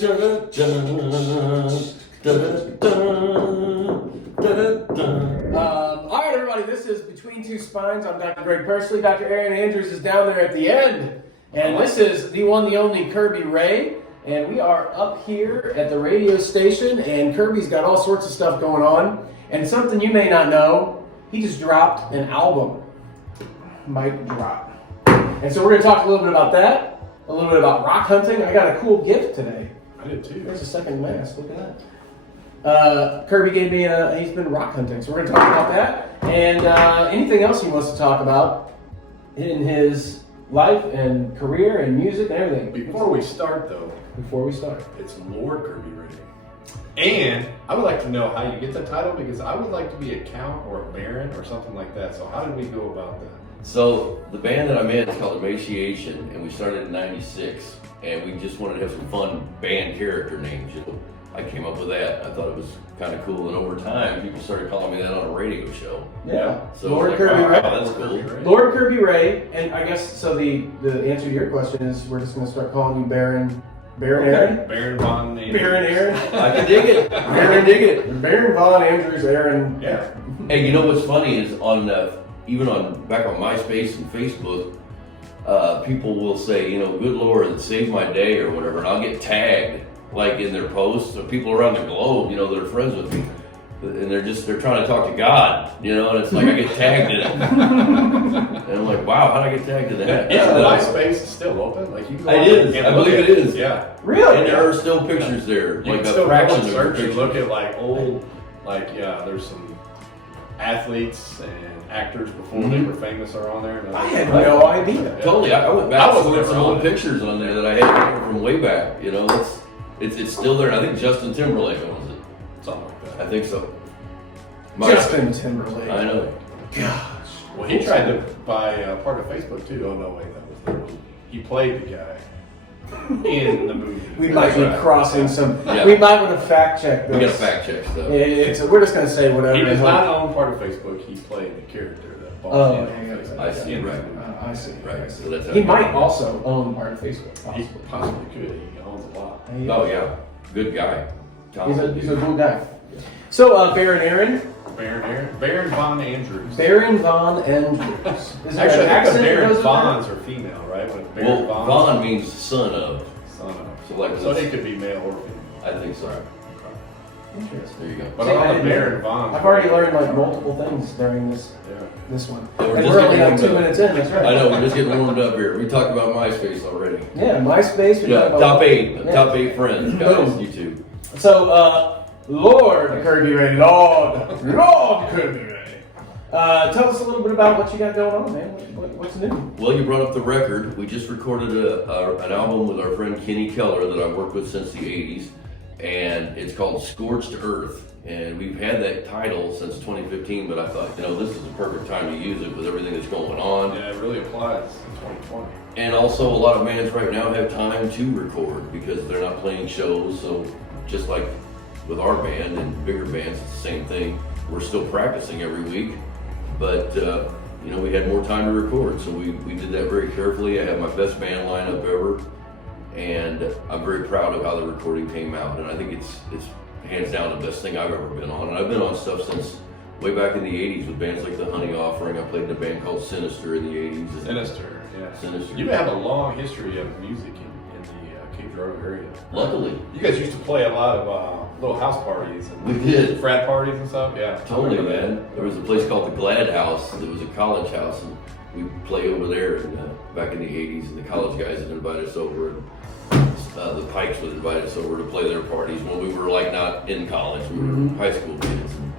All right, everybody, this is Between Two Spines. I'm Dr. Greg Persley. Dr. Aaron Andrews is down there at the end. And this is the one, the only Kirby Ray. And we are up here at the radio station, and Kirby's got all sorts of stuff going on. And something you may not know, he just dropped an album. Mic drop. And so we're going to talk a little bit about that, a little bit about rock hunting. I got a cool gift today. I did too. There's a second mask. Look at that. Kirby gave me he's been rock hunting, so we're going to talk about that. And anything else he wants to talk about in his life and career and music and everything. Before we start, though, it's Lord Kirby Ray. And I would like to know how you get the title, because I would like to be a count or a baron or something like that. So how did we go about that? So the band that I'm in is called EMACIATION, and we started in '96, and we just wanted to have some fun band character names. You know, I came up with that. I thought it was kind of cool, and over time, people started calling me that on a radio show. Yeah. So Lord like, Kirby Ray. wow, that's cool. Lord Kirby Ray, and I guess so. The answer to your question is we're just going to start calling you Baron Aaron. Baron Von Andrews. Baron Aaron. I can dig it. I can dig it. Baron Von Andrews Aaron. Yeah. Hey, you know what's funny is even back on MySpace and Facebook, people will say, you know, good Lord, it saved my day or whatever, and I'll get tagged like in their posts. So people around the globe, you know, that are friends with me, and they're trying to talk to God, you know, and it's like I get tagged in it. And I'm like, wow, how did I get tagged to that? Is MySpace still open? Like you can go It is. I believe it is. Yeah. Really? And there are still pictures there, You like can a still fraction of search and pictures. look at like old, there's some athletes and actors before they were famous are on there. I had no idea. Totally, I went back I and wasn't put ever some on old it. pictures on there that I had from way back. You know, it's still there. I think Justin Timberlake owns it. Something like that. I think so. Justin Timberlake. I know. Gosh. Well, he tried to buy part of Facebook too. Oh no, wait, that was he played the guy in the movie. We might be right. crossing some. Yeah. We might want to fact check this. We got to fact check stuff. We're just going to say whatever. He does the hell. not own part of Facebook. He played the character that bought Oh, him. yeah, I see. Right. I see. Right. So that's how He it might goes. also own part of Facebook. He Possibly. possibly could. He owns a lot. Oh yeah, good guy. He's a cool guy. So, Baron Aaron. Baron Von Andrews. Baron Von Andrews. Is there Actually, an I think the accent that Baron goes with Vons are female, right? When Baron Well, Vons, Von means son of. son of. So like So this- they could be male or female. I think so. that? Interesting. There you go. But See, I all the didn't Baron know. Vons. I've already learned like multiple things during this one. Yeah, we're And just we're only getting like warmed 2 up. minutes in. That's right. I know, we're just getting warmed up here. We talked about MySpace already. Yeah, MySpace. we Yeah, talked about- top 8. Yeah. Top 8 friends, guys. Boom. You too. So, Lord Kirby Ray, Lord Kirby Ray. Tell us a little bit about what you got going on, man. What's new? Well, you brought up the record. We just recorded an album with our friend Kenny Keller that I've worked with since the 80s, and it's called Scorched Earth. And we've had that title since 2015, but I thought, you know, this is the perfect time to use it with everything that's going on. Yeah, it really applies in 2020. And also, a lot of bands right now have time to record because they're not playing shows. So just like with our band and bigger bands, it's the same thing. We're still practicing every week, but you know, we had more time to record, so we did that very carefully. I have my best band lineup ever, and I'm very proud of how the recording came out. And I think it's hands down the best thing I've ever been on. And I've been on stuff since way back in the 80s with bands like the Honey Offering. I played in a band called Sinister in the 80s. and- Sinister, yeah. Sinister. You have a long history of music in the Cape Girardeau area. Luckily. You guys used to play a lot of little house parties. And We did. Frat parties and stuff, yeah. Totally, I remember man. that. There was a place called the Glad House. It was a college house, and we'd play over there back in the 80s, and the college guys would invite us over, and the Pikes would invite us over to play their parties when we were like not in college. We were high school kids. And,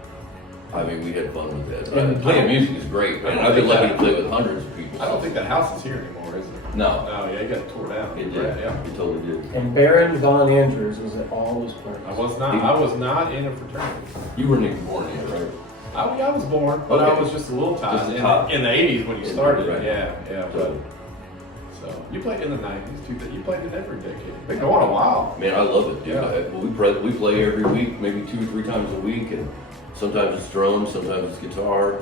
I mean, we had fun with that. But playing music is great, man. I've been lucky to play with hundreds of people. I don't think that house is here anymore, is it? No. No, yeah, you got tore down. It did. Yeah. It totally did. And Baron Von Andrews was at all those parties. I was not in a fraternity. You weren't even born yet, right? I was born, but Okay. I was just a little Just time a top. in the 80s when you In- started. right. Yeah, but Totally. so you played in the 90s too. You played in every decade. Been going a while. Man, I love it, dude. Yeah. We play every week, maybe 2 or 3 times a week, and sometimes it's drums, sometimes it's guitar.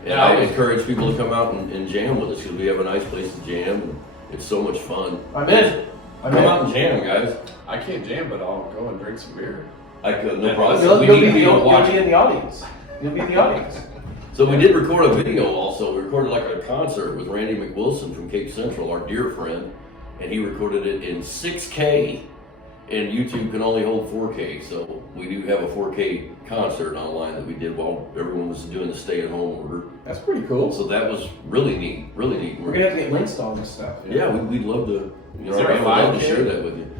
And Yeah, I encourage people to come out and jam with us because we have a nice place to jam, and it's so much fun. I'm in. I'm Come in. out and jam, guys. I can't jam, but I'll go and drink some beer. I could, no You'll- problem. You'll We be need people to watch in it. the audience. You'll be in the audience. So we did record a video also. We recorded like a concert with Randy McWilson from Cape Central, our dear friend, and he recorded it in 6K, and YouTube can only hold 4K. So we do have a 4K concert online that we did while everyone was doing the stay-at-home order. That's pretty cool. So that was really neat, really neat. We're gonna have to get links to all this stuff. Yeah, we'd love to. You Is know, there a I'd love to 5K? share that with you.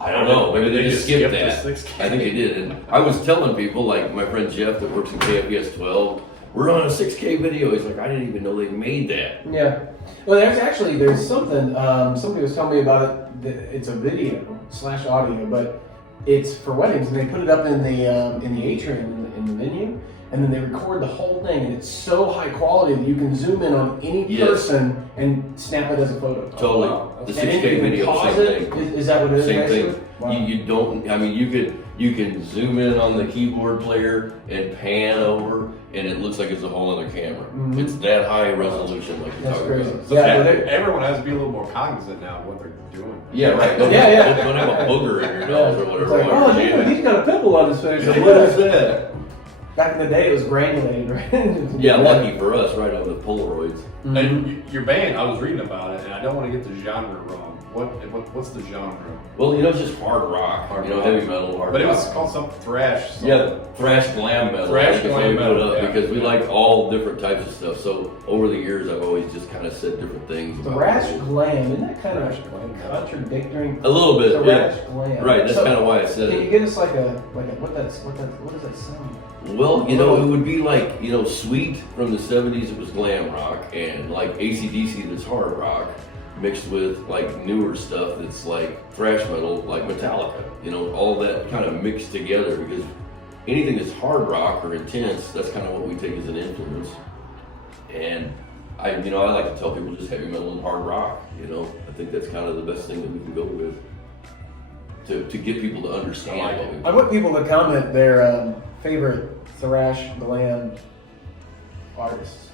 I don't know. Maybe they just skipped that. the 6K. I think they did. And I was telling people, like my friend Jeff that works in KFBS 12, we're on a 6K video. He's like, I didn't even know they made that. Yeah. Well, there's something. Somebody was telling me about it. It's a video / audio, but it's for weddings, and they put it up in the atrium in the venue, and then they record the whole thing, and it's so high quality that you can zoom in on any Yes. person and snap it as a photo. Totally. wow. The And then 6K you can video, pause same it. thing. Is that what it is? Same basically? thing. Wow. You don't. I mean, you can zoom in on the keyboard player and pan over, and it looks like it's a whole other camera. Mhm. It's that high resolution, like you're That's talking crazy. about. So Yeah, but everyone has to be a little more cognizant now of what they're doing. Yeah, right. Don't, Yeah. don't have a booger in your Yeah. nose or It's whatever. like, while oh, you're damn, jamming. he's got a pimple on his face. Like, What is that? Back in the day, it was granulated, right? Yeah, lucky for us, right on the Polaroids. Mhm. And your band, I was reading about it, and I don't want to get the genre wrong. What's the genre? Well, you know, it's just hard rock, Hard you know, rock. heavy metal, hard But it rock. was called some thrash. Something. Yeah, thrash glam metal. Thrash I think is what glam we put metal, up yeah. because we Yeah. like all different types of stuff. So over the years, I've always just kind of said different things. about Thrash it. glam, isn't that kind Thrash of glam. contradictory? A little bit, Thrash yeah. glam. Right, that's So, kind of why I said Can you it. give us like a what does that sound? Well, you know, it would be like, you know, Sweet from the 70s, it was glam rock, and like AC/DC, that's hard rock, mixed with like newer stuff that's like thrash metal, like Metallica. You know, all that kind of mixed together because anything that's hard rock or intense, that's kind of what we take as an influence. And I like to tell people just heavy metal and hard rock. You know, I think that's kind of the best thing that we can go with to get people to understand I like what it. we I want people to comment their favorite thrash glam artists.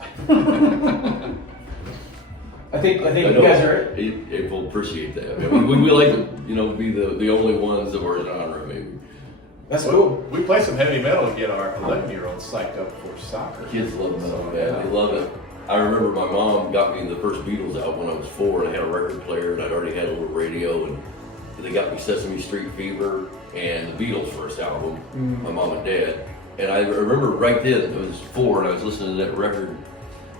I think I you know guys are. it will appreciate that. I mean, we like to, you know, be the only ones of our genre, maybe. That's cool. We play some heavy metal to get our 11-year-old psyched up for soccer. Kids love metal, So, man. yeah. They love it. I remember my mom got me the first Beatles out when I was 4, and I had a record player, and I'd already had a little radio, and they got me Sesame Street Fever and the Beatles' first album, my mom and dad. And I remember right then, it was 4, and I was listening to that record,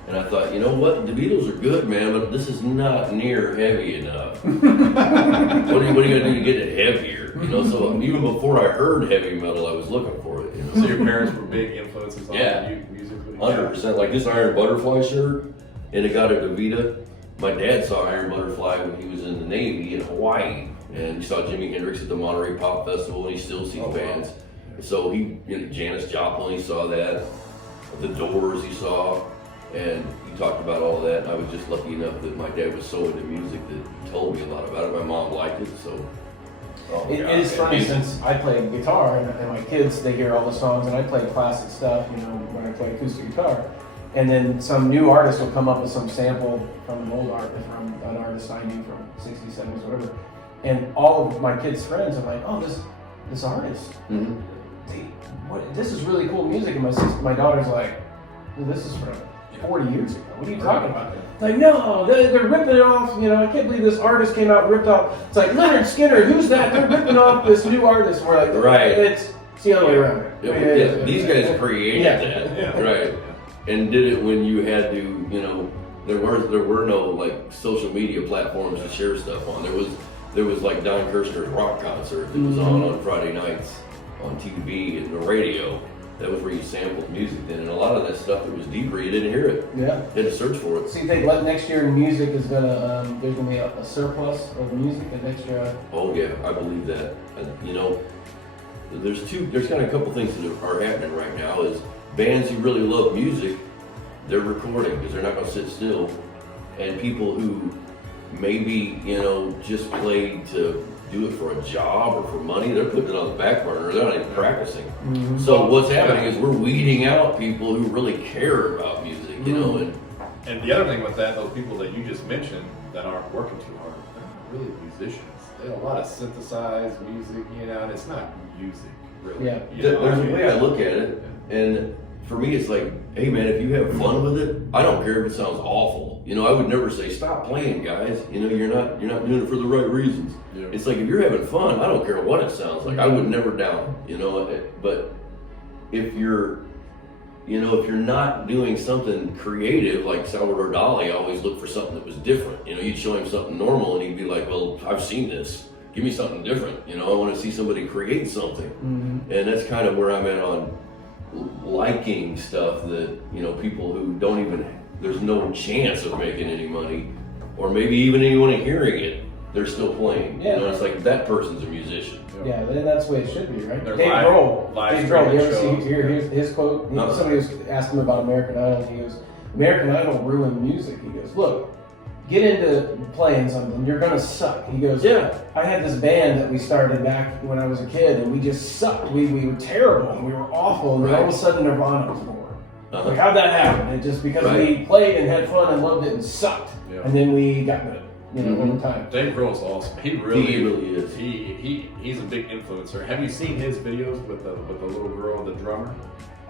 and I thought, you know what, the Beatles are good, man, but this is not near heavy enough. What are you gonna do to get it heavier? You know, so even before I heard heavy metal, I was looking for it. You know? So your parents were big influences on Yeah. you musically? 100%. Like this Iron Butterfly shirt, and it got a DeVita. My dad saw Iron Butterfly when he was in the Navy in Hawaii, and he saw Jimi Hendrix at the Monterey Pop Festival, and he still sees bands. So he, Janis Joplin, he saw that. The Doors, he saw, and he talked about all that. And I was just lucky enough that my dad was so into music that he told me a lot about it. My mom liked it, so. It is funny since I play guitar and my kids, they hear all the songs and I play classic stuff, you know, when I play acoustic guitar. And then some new artist will come up with some sample from an old artist, from an artist I knew from 60s, 70s, whatever. And all of my kids' friends are like, oh, this artist, this is really cool music. And my daughter's like, well, this is from 40 years ago. What are you talking about? Like, no, they're ripping it off. You know, I can't believe this artist came out and ripped off. It's like, Leonard Skinner, who's that? They're ripping off this new artist. And we're like, Right. It's the other way around. Yeah, these guys created that, Yeah. right? And did it when you had to, you know, there were no like social media platforms to share stuff on. There was like Don Kirshner's rock concert that was on Friday nights on TV and the radio. That was where you sampled music then, and a lot of that stuff that was deeper, you didn't hear it. Yeah. You had to search for it. So you think next year music is gonna there's gonna be a surplus of music and extra? Oh yeah, I believe that. You know, there's kind of a couple things that are happening right now. Is bands who really love music, they're recording because they're not going to sit still, and people who maybe, you know, just played to do it for a job or for money, they're putting it on the back burner. They're not even practicing. So what's happening is we're weeding out people who really care about music, you know. And the other thing with that, those people that you just mentioned that aren't working too hard, they're not really musicians. a lot of synthesized music, you know, and it's not music really. Yeah. You know, There's a way I look at it, and for me, it's like, hey man, if you have fun with it, I don't care if it sounds awful. You know, I would never say stop playing, guys. You know, you're not doing it for the right reasons. Yeah. It's like if you're having fun, I don't care what it sounds like. I would never doubt it. You know, but if you're not doing something creative, like Salvador Dali always looked for something that was different. You know, you'd show him something normal and he'd be like, well, I've seen this. Give me something different. You know, I want to see somebody create something. Mm-hmm. And that's kind of where I'm at on liking stuff that, you know, people who don't even, there's no chance of making any money, or maybe even anyone hearing it, they're still playing. Yeah. You know, it's like that person's a musician. Yeah, that's the way it should be, right? They're Dave live Grohl, you ever streaming see shows. here's his quote? Somebody was asking him about American Idol. He goes, American Idol ruined music. He goes, look, get into playing something, you're gonna suck. He goes, Yeah. I had this band that we started back when I was a kid, and we just sucked. We were terrible, and we were awful, and then all of a sudden Nirvana was born. Uh-huh. Like, how'd that happen? It just because we played and had fun and loved it and sucked, Yeah. and then we got good, you know, over time. Dave Grohl's awesome. He really is. He's a big influencer. Have you seen his videos with the little girl, the drummer?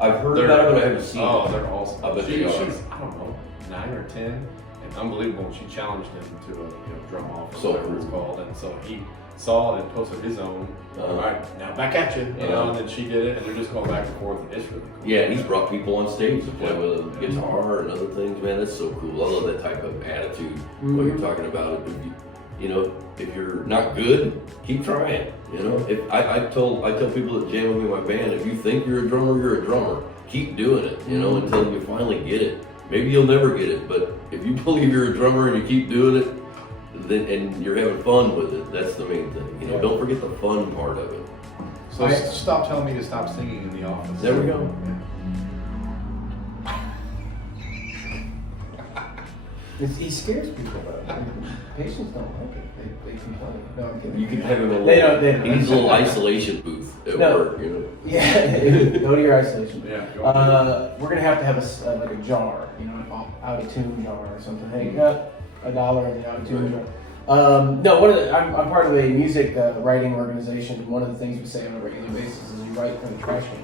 I've heard about it, but I haven't seen Oh, it. they're awesome. I bet they are. She's, I don't know, 9 or 10, and unbelievable. She challenged him to a drum off, or So whatever it's cool. called, and so he saw it and posted his own. All right, now back at you, you know, and then she did it, and they're just going back and forth. And it's really cool. Yeah, and he's brought people on stage to play with a guitar and other things. Man, that's so cool. I love that type of attitude. What you're talking about. If you're not good, keep trying. You know, if I tell people that jam with me in my band, if you think you're a drummer, you're a drummer. Keep doing it. You know, until you finally get it. Maybe you'll never get it, but if you believe you're a drummer and you keep doing it, then and you're having fun with it, that's the main thing. You know, don't forget the fun part of it. So stop telling me to stop singing in the office. There we go. He scares people though. Patients don't like it. They complain. No, I'm kidding. You can have him a They don't- he needs a little isolation booth at work. You know. Yeah, go to your isolation. Yeah. We're gonna have like a jar, you know, an out of tune jar or something. Hey, you got $1 in the out of tune jar. No, I'm part of a music writing organization. One of the things we say on a regular basis is you write from the trash can.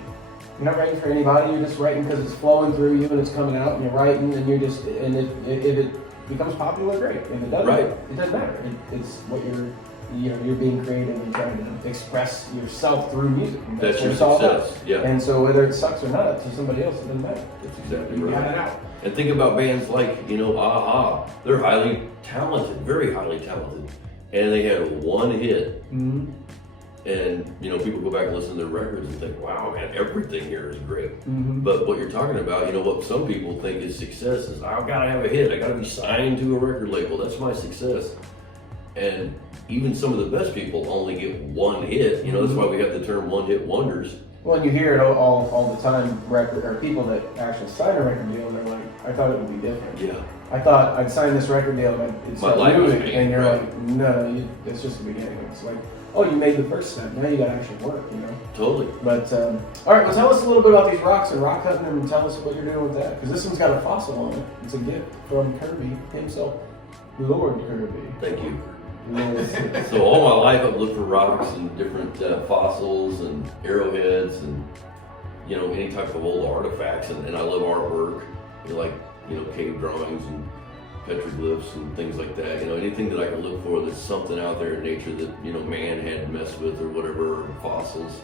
You're not writing for anybody. You're just writing because it's flowing through you and it's coming out, and you're writing, and you're just. And if it becomes popular, great. If it doesn't, it doesn't matter. It's what you're being creative and trying to express yourself through music. And That's what your it's all about. success. Yeah. And so whether it sucks or not to somebody else, it doesn't matter. That's exactly You right. got it out. And think about bands like, Aha. They're highly talented, very highly talented. And they had one hit. Mm-hmm. And, people go back and listen to their records and think, wow, man, everything here is great. Mm-hmm. But what you're talking about, what some people think is success is, I've got to have a hit. I got to be signed to a record label. That's my success. And even some of the best people only get one hit. That's why we have the term one-hit wonders. Well, and you hear it all the time, people that actually sign a record deal, and they're like, I thought it would be different. Yeah. I thought I'd sign this record deal and it's My life was moving, made, and you're right. like, no, it's just the beginning. It's like, oh, you made the first step. Now you got to actually work, Totally. But all right, well, tell us a little bit about these rocks and rock cutting, and tell us what you're doing with that, because this one's got a fossil on it. It's a gift from Kirby himself, Lord Kirby. Thank you. Lord. So all my life I've looked for rocks and different fossils and arrowheads and any type of old artifacts, and I love artwork, cave drawings and petroglyphs and things like that. Anything that I can look for that's something out there in nature that man had messed with or whatever, or fossils.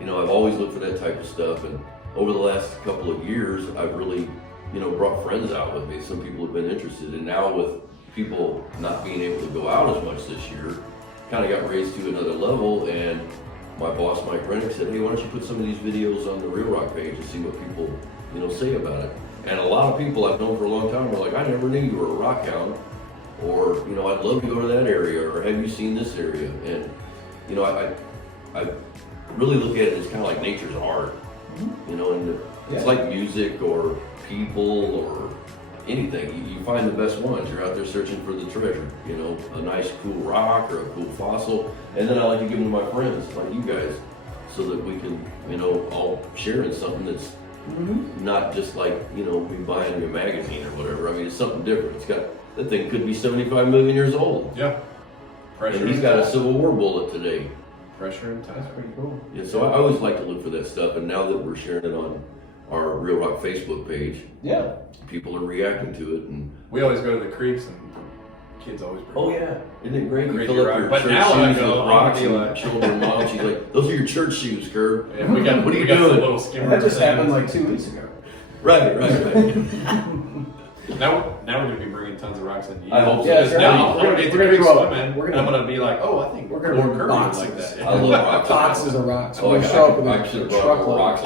I've always looked for that type of stuff, and over the last couple of years I've really brought friends out with me. Some people have been interested, and now with people not being able to go out as much this year, kind of got raised to another level. And my boss Mike Rennick said, hey, why don't you put some of these videos on the Real Rock page and see what people say about it. And a lot of people I've known for a long time are like, I never knew you were a rock hound, or I'd love to go to that area, or have you seen this area? And I really look at it as kind of like nature's art, and it's like music or people or anything. You find the best ones. You're out there searching for the treasure, a nice cool rock or a cool fossil. And then I like to give them to my friends, like you guys, so that we can, all share in something that's not just like, me buying a magazine or whatever. I mean, it's something different. That thing could be 75 million years old. Yeah. Pressure and he's got a Civil War bullet today. Pressure and time. That's pretty cool. Yeah, so I always like to look for that stuff, and now that we're sharing it on our Real Rock Facebook page, Yeah. people are reacting to it, and We always go to the creeks and kids always bring. oh yeah, isn't it great? You Crazy fill up rock. your But church now when I shoes go, with I'm rocks, gonna be and like- children mom, she's like, "Those are your church shoes, Curb." Yeah, we got What are you we got some doing? little skimmer. And that just happened things. like 2 weeks ago. Right. Now we're gonna be bringing tons of rocks in. I hope so. Yeah, Because sure. now We're I'm gonna- gonna get we're the gonna creek go up. swimming. We're and gonna- I'm gonna be like, oh, I think We're gonna Lord bring Kirby boxes. like that. I love rocks. Boxes of rocks. Oh, We're gonna show up with I should a have brought more truckload. rocks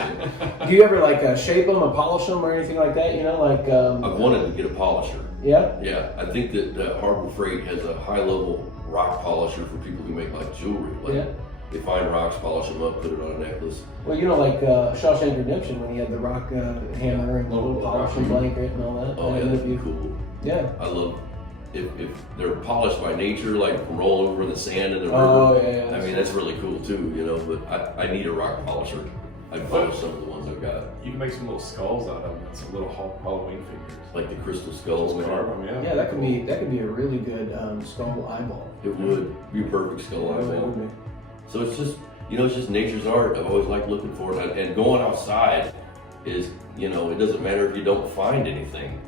in. Do you ever like shape them or polish them or anything like that? You know, like I've wanted to get a polisher. yeah. Yeah, I think that Harbor Freight has a high level rock polisher for people who make like jewelry. Like Yeah. they find rocks, polish them up, put it on a necklace. Well, you know, like Shawshank Redemption when he had the rock hammer and the little polishing blanket and all that. Oh yeah, That'd that'd be be cool. Yeah. I love if they're polished by nature, like roll over in the sand in the river. Oh yeah. I mean, that's really cool too, you know. But I need a rock polisher. I'd polish some of the ones I've got, You can make some little skulls out of them. Some little Halloween figures. like the crystal skulls. Just carve them, yeah. Yeah, that could be a really good skull eyeball. It would be a perfect skull Yeah, it eyeball. would be. So it's just, it's just nature's art. I've always liked looking for it. And going outside is, it doesn't matter if you don't find anything.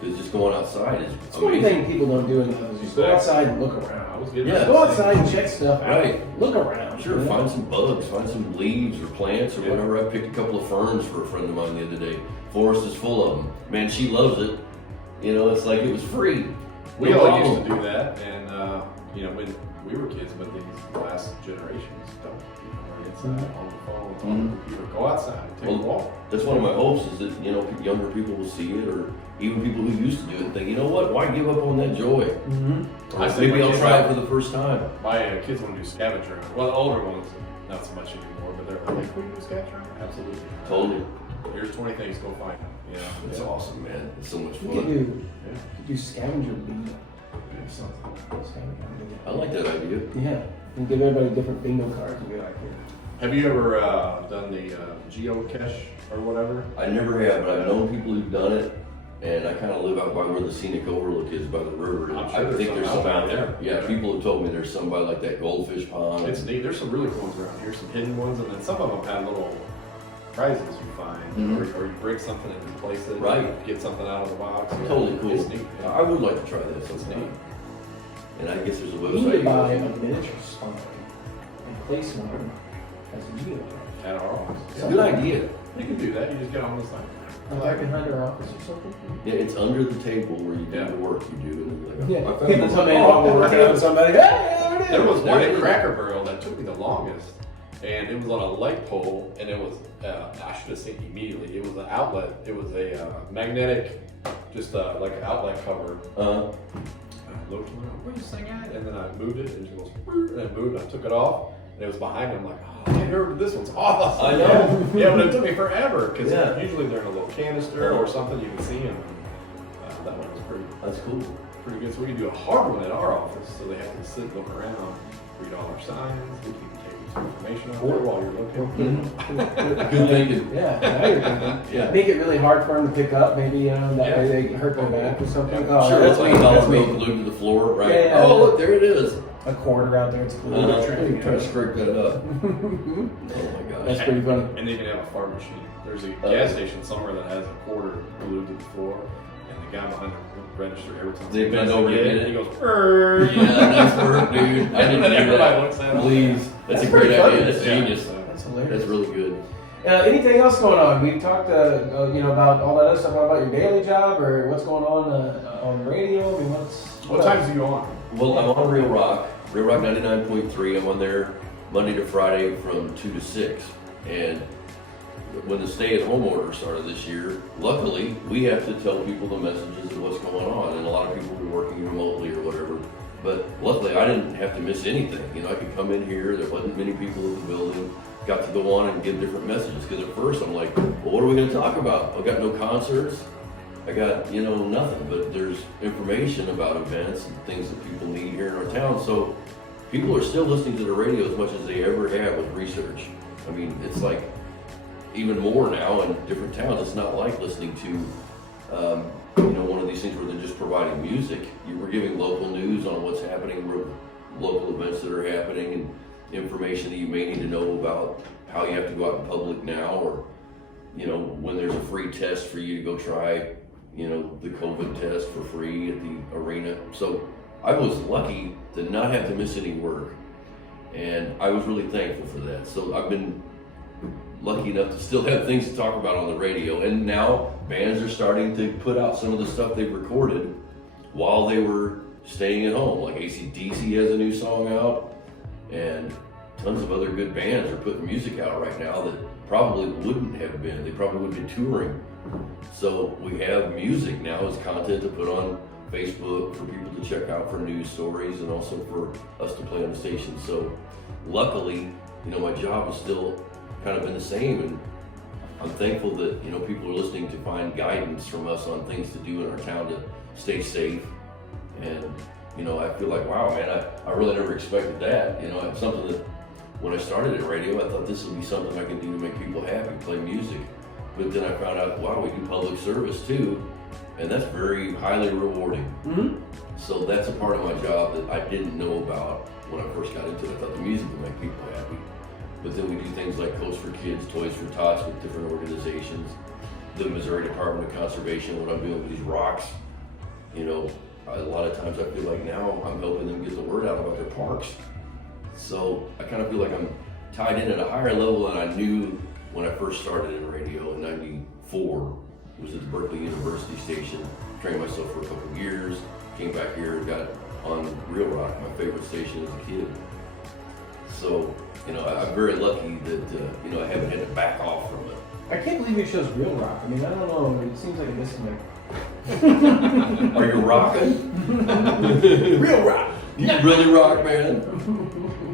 Because just going outside is It's one amazing. thing people don't do enough is just go outside and look around. I was getting Yeah. that Go same- outside and check stuff out. Right. Look around. Sure, you know? find some bugs, find some leaves or plants or Yeah. whatever. I picked a couple of ferns for a friend of mine the other day. Forest is full of them. Man, she loves it. It's like it was free. We No all used problem. to do that, and when we were kids, but these last generations don't. Are inside on the phone, on the computer. Go outside, take a Well, walk. That's one of my hopes is that, younger people will see it, or even people who used to do it and think, you know what, why give up on that joy? Mm-hmm. Or I say maybe when I'll kids try are- it for the first time. My kids want to do scavenger hunt. Well, the older ones, not so much anymore, but they're like, can we do scavenger hunt? Absolutely. Totally. Here's 20 things, go find them. It's awesome, man. It's so much You could fun. do scavenger bingo or something. Scavenger bingo. I like that idea. Yeah. And give everybody different bingo cards and be like, here. Have you ever done the geocache or whatever? I never have, but I've known people who've done it, and I kind of live out by where the scenic overlook is by the river. And I'm sure I there's think some there's out some there, out there. yeah. Yeah, people have told me there's some by like that goldfish pond. It's neat. There's some really cool ones around here, some hidden ones, and then some of them have little prizes you find, Mhm. or you break something and replace it, Right. you get something out of the box. Yeah. Totally cool. It's neat. Yeah. I would like to try that It's sometime. neat. And I guess there's a You website. need to you buy can- a miniature spine and place one as a geo card. At our office. It's a good idea. You can do that. You just get on the side. Like behind our office or something. Yeah, it's under the table where you do Yeah. the work you do. And like, Yeah. I found People this- come in while we're working on somebody. Hey, there it is. There was There one it at is. Cracker Barrel that took me the longest, and it was on a light pole, and it was, I should have seen it immediately. It was an outlet. It was a magnetic, just like an outlet cover. I looked and went, where's this thing at? And then I moved it, and it goes, and I moved, and I took it off, and it was behind me. I'm like, oh, I heard this one's awesome. I know. Yeah, but it took me forever, because Yeah. usually they're in a little canister or something you can see them. That one was That's cool. pretty good. So we can do a hard one at our office, so they have to sit, look around, read all our signs. We can take some information out there while you're looking. Good thinking. Yeah, now you're thinking. Yeah. Make it really hard for them to pick up. Maybe that Yeah. way they hurt their back or something. Yeah. Oh, Sure, that's that's like me. a dollar That's bill me. glued to the floor, right? Yeah, yeah. Oh, look, there it is. A quarter out there. It's cool. Trying to scrape that up. Oh my gosh. That's pretty funny. And they even have a fart machine. There's a gas station somewhere that has a quarter glued to the floor, and the guy behind the register every time They bend somebody over to gets get in, it? he goes, "Brrr." Yeah, nice work, dude. I didn't do Everybody that. looks at him. Please. That's a That's great pretty funny. idea. That's Yeah. genius. That's hilarious. That's really good. Anything else going on? We've talked, about all that other stuff about your daily job or what's going on the radio. I mean, What times are you on? Well, I'm on Real Rock 99.3. I'm on there Monday to Friday from 2 to 6. And when the stay-at-home order started this year, luckily, we have to tell people the messages of what's going on. And a lot of people were working remotely or whatever. But luckily, I didn't have to miss anything. I could come in here. There wasn't many people in the building. Got to go on and give different messages. Because at first, I'm like, well, what are we going to talk about? I've got no concerts. I got, nothing, but there's information about events and things that people need here in our town. So people are still listening to the radio as much as they ever have with research. I mean, it's like even more now in different towns. It's not like listening to, one of these things where they're just providing music. We're giving local news on what's happening local events that are happening and information that you may need to know about how you have to go out in public now, or, you know, when there's a free test for you to go try, you know, the COVID test for free at the arena. So I was lucky to not have to miss any work, and I was really thankful for that. So I've been lucky enough to still have things to talk about on the radio, and now bands are starting to put out some of the stuff they've recorded while they were staying at home. Like AC/DC has a new song out, and tons of other good bands are putting music out right now that probably wouldn't have been. They probably would be touring. So we have music now as content to put on Facebook for people to check out for news stories, and also for us to play on the station. So luckily, you know, my job is still kind of been the same, and I'm thankful that, you know, people are listening to find guidance from us on things to do in our town to stay safe. And, you know, I feel like, wow, man, I really never expected that. You know, it's something that when I started at radio, I thought this would be something I can do to make people happy, play music. But then I found out, wow, we do public service too, and that's very highly rewarding. Mm-hmm. So that's a part of my job that I didn't know about when I first got into it. I thought the music would make people happy. But then we do things like Coast for Kids, Toys for Tots with different organizations, the Missouri Department of Conservation, what I'm doing with these rocks. You know, a lot of times I feel like now I'm helping them get the word out about their parks. So I kind of feel like I'm tied in at a higher level than I knew when I first started in radio in '94. It was at the Berkeley University station, trained myself for a couple of years, came back here and got on Real Rock, my favorite station as a kid. So, you know, I'm very lucky that, you know, I haven't had to back off from it. I can't believe you chose Real Rock. I mean, I don't know. It seems like a disconnect. Are you rocking? Real Rock. You really rock, man?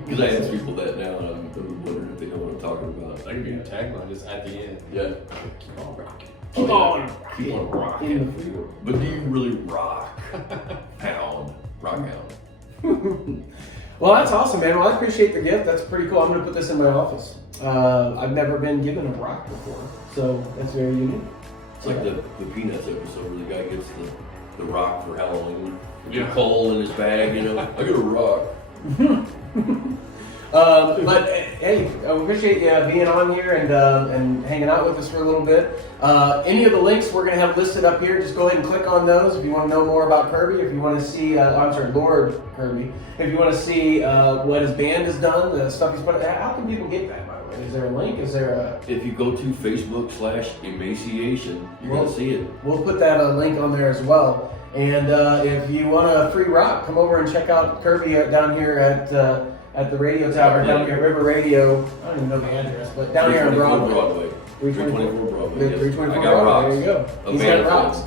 Because I ask people that now, and I'm wondering if they know what I'm talking about. That could be a tagline just at the end. Yeah. Keep on rocking. Keep on. Keep on rocking. In the field. But do you really rock? Hound. Rock Hound. Well, that's awesome, man. Well, I appreciate the gift. That's pretty cool. I'm going to put this in my office. I've never been given a rock before, so that's very unique. It's like the Peanuts episode where the guy gets the rock for Halloween. Yeah. The coal in his bag, you know. I got a rock. But hey, I appreciate you being on here and hanging out with us for a little bit. Any of the links we're going to have listed up here, just go ahead and click on those if you want to know more about Kirby. If you want to see, I'm sorry, Lord Kirby. If you want to see what his band has done, the stuff he's put. How can people get that, by the way? Is there a link? Is there a? If you go to Facebook/EMACIATION, you're going to see it. We'll put that link on there as well. And if you want a free rock, come over and check out Kirby down here at the radio tower down here at River Radio. I don't even know the address, but down here on Broadway. 324 Broadway. Yes. 324 I got Broadway. rocks. There you go. A He's band got of rocks.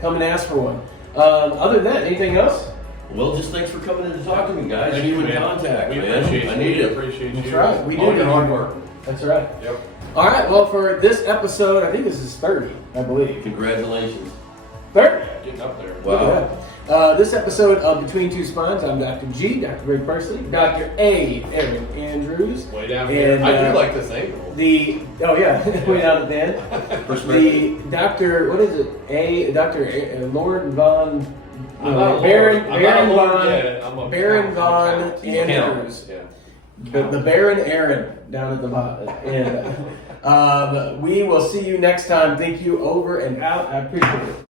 Come and ask for one. Other than that, anything else? Well, just thanks for coming in to talk to me, guys. Thank Keep you, in man. contact, We man. appreciate you. I need it. Appreciate you. That's right. We do All need your hard you. work. That's right. Yep. All right. Well, for this episode, I think this is 30, I believe. Congratulations. 30. Getting up there. Look Wow. at that. This episode of Between Two Spines, I'm Dr. G, Dr. Greg Persley, Dr. A, Aaron Andrews. Way down here. And, I do like this angle. Way down at the end. The Dr. What is it? Dr. Lord Von. I'm not a Lord. Baron I'm not a Lord Von. yet. I'm a Baron Von Count. Andrews. Yeah. The Baron Aaron down at the bottom. And we will see you next time. Thank you. Over and out. I appreciate it.